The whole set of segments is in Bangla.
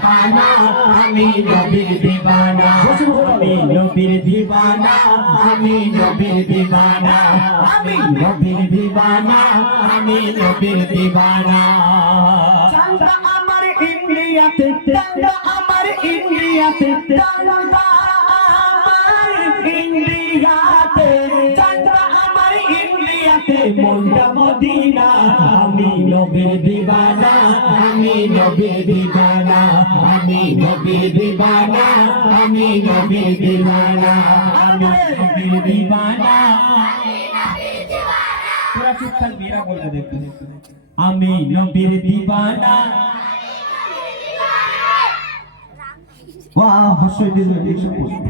দিবানা আমি নবীর দিবানা আমি নবীর দিবানা আমি নবীর দিবানা আমি নবীর দিবানা আমি নবীর দিবানা চাঁদা আমার ইন্ডিয়াতে চাঁদা আমার ইন্ডিয়াতে চাঁদা আমার ইন্ডিয়াতে চাঁদা আমার ইন্ডিয়াতে মনটা মদিনা আমি নবীর দিবানা আমি নবীর দিবানা আমি নবীর দিবানা আমি নবীর দিবানা আমি নবীর দিবানা তোরা চুপ থাক মেয়েরা বলবে দেখতে আমি নবীর দিবানা বাহ হাসিয়ে দিল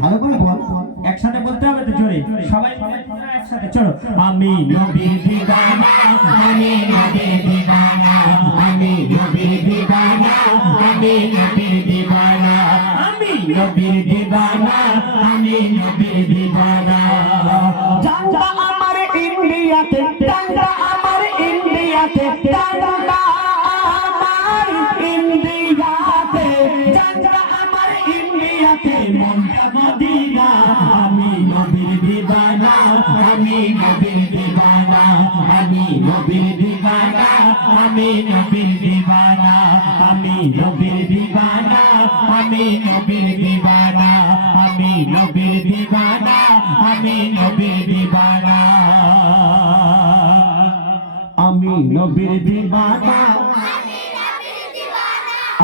ভালো করে বল একসাথে বলতে হবে তো জোরে সবাই একসাথে চলো আমি নবীর দিবানা আমি নবীর দিবানা আমি নবীর দিবানা আমি নবীর দিবানা আমি নবীর দিবানা আমি নবীর দিবানা চাঁদা আমার ইন্ডিয়াতে চাঁদা আমার ইন্ডিয়াতে চাঁদা আমার ইন্ডিয়াতে চাঁদা আমার ইন্ডিয়াতে মনটা মদিনা আমি নবীর দিবানা আমি নবীর দিবানা আমি নবীর দিবানা আমি নবীর দিবানা আমি নবীর দিবানা আমি নবীর দিবানা আমি নবীর দিবানা আমি নবীর দিবানা আমি নবীর দিবানা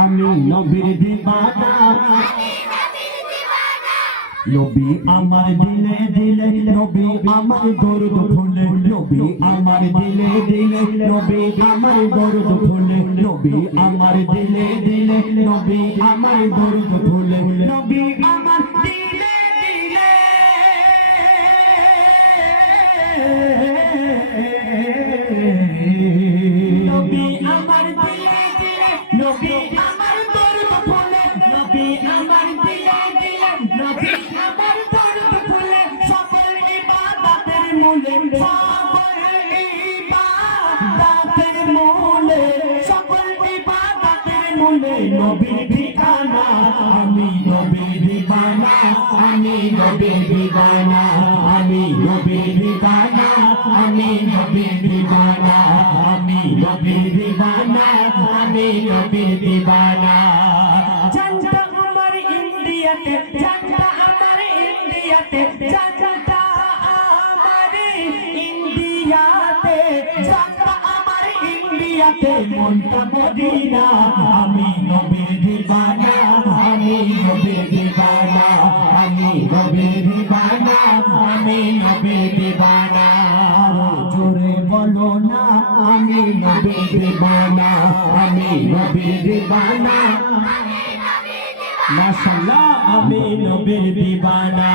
আমি নবীর দিবানা নবী আমার দিলে দিলে নবী আমার দরদ ফুলে নবী আমার দিলে দিলে নবী আমার দরদ ফুলে নবী আমার দিলে দিলে নবী আমার দরদ ফুলে নবী আমার দিলে দিলে নবী আমার দিলে দিলে নবী আমার দরদ ফুলে নবী আমার দিলে দিলে নবী আমার দরদ ফুলে সকল ইবাদতের মূলে সকল ইবাদতের মূলে সকল ইবাদতের মূলে নবীর ঠিকানা আমি নবীর দিবানা আমি নবীর দিবানা আমি নবীর দিবানা আমি নবীর দিবানা আমি নবীর দিবানা আমি নবীর দিবানা চাঁদা আমার ইন্ডিয়াতে চাঁদা আমার ইন্ডিয়াতে চাঁদা আমার ইন্ডিয়াতে চাঁদা আমার ইন্ডিয়াতে মনটা মদিনা আমি নবীর দিবানা আমি নবীর দিবানা আমি নবীর দিবানা আমি নবীর দিবানা জোরে বলো না আমি নবীর দিবানা আমি নবীর দিবানা মাশাআল্লাহ আমি নবীর দিবানা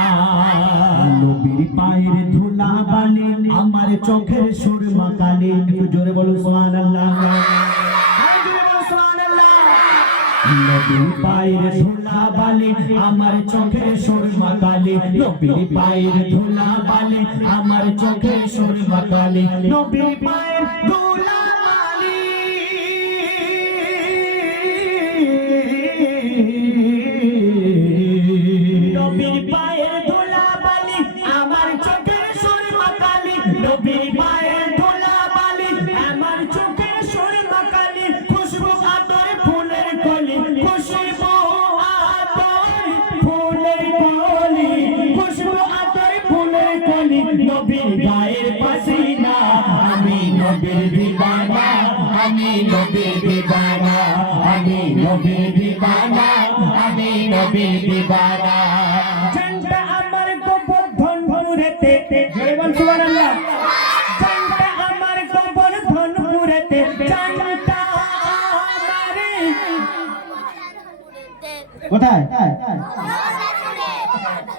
নবীর পায়ের ধুলা বালি আমার চোখের সুরমা কালি একটু জোরে বলো সুবহানাল্লাহ নবীর পায়ের ধুলা বালি আমার চোখের সুরমা কালি নবীর পায়ের ধুলা বালি আমার চোখের সুরমা কালি নবীর পায়ের ধুলা বালি নবীর পায়ের ধুলা বালি আমার চোখের সুরমা কালি নবীর পায়ের ধুলা বালি আমার চোখের সুরমা কালি খুশবু আতর ফুলের কলি খুশবু আতর ফুলের কলি খুশবু আতর ফুলের কলি নবীর গায়ের পাসিনা আমি নবীর দিবানা আমি নবীর দিবানা আমি নবীর দিবানা আমি নবীর দিবানা চাঁদা আমার গোবর্ধন ধনুরেতে জয় বল সুবহানাল্লাহ চাঁদা আমার গোবর্ধন ধনুরেতে চাঁদা আমার কোথায়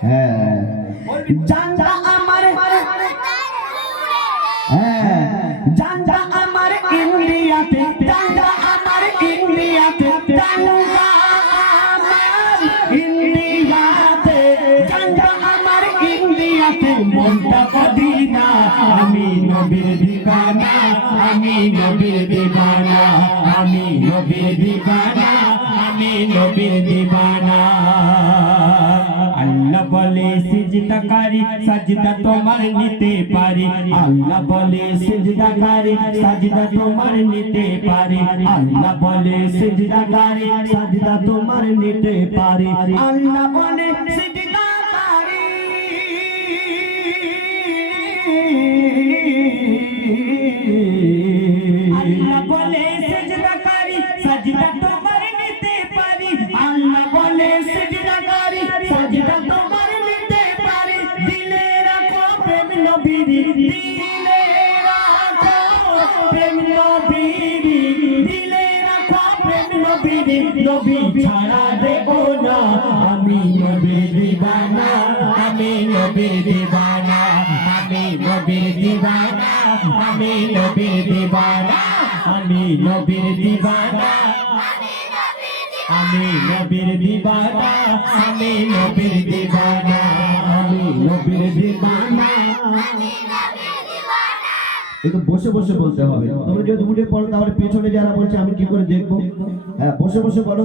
হ্যাঁ চাঁদা আমার হ্যাঁ চাঁদা আমার ইন্ডিয়াতে চাঁদা আমার ইন্ডিয়াতে চাঁদা আমার ইন্ডিয়াতে চাঁদা আমার ইন্ডিয়াতে মনটা মদিনা আমি নবীর দিবানা আমি নবীর দিবানা আমি নবীর দিবানা আমি নবীর দিবানা আল্লাহ বলে সিজদাকারী সাজদা তোমার নিতে পারি আল্লাহ বলে সিজদাকারী সাজদা তোমার নিতে পারি আল্লাহ বলে সিজদাকারী সাজদা তোমার নিতে পারি আল্লাহ বলে সিজদাকারী আল্লাহ বলে সিজদাকারী সাজদা তোমার নিতে পারি আল্লাহ বলে সিজদাকারী সাজদা তোমার নিতে পারি দিলে রাখো প্রেম নবীর দিলে রাখো প্রেম নবীর দিলে রাখো প্রেম নবীর নবী ছাড়া দেবো না আমি নবীর দিবানা আমি নবীর দিবানা আমি নবীর দিবানা আমি নবীর দিবানা আমি নবীর দিবানা আমি নবীর দিবানা আমি নবীর দিবানা আমি নবীর দিবানা একটু বসে বসে বলতে হবে তোমরা যদি উঠে পড়ো তাহলে পেছনে যারা বলছে আমি কি করে দেখবো হ্যাঁ বসে বসে বলো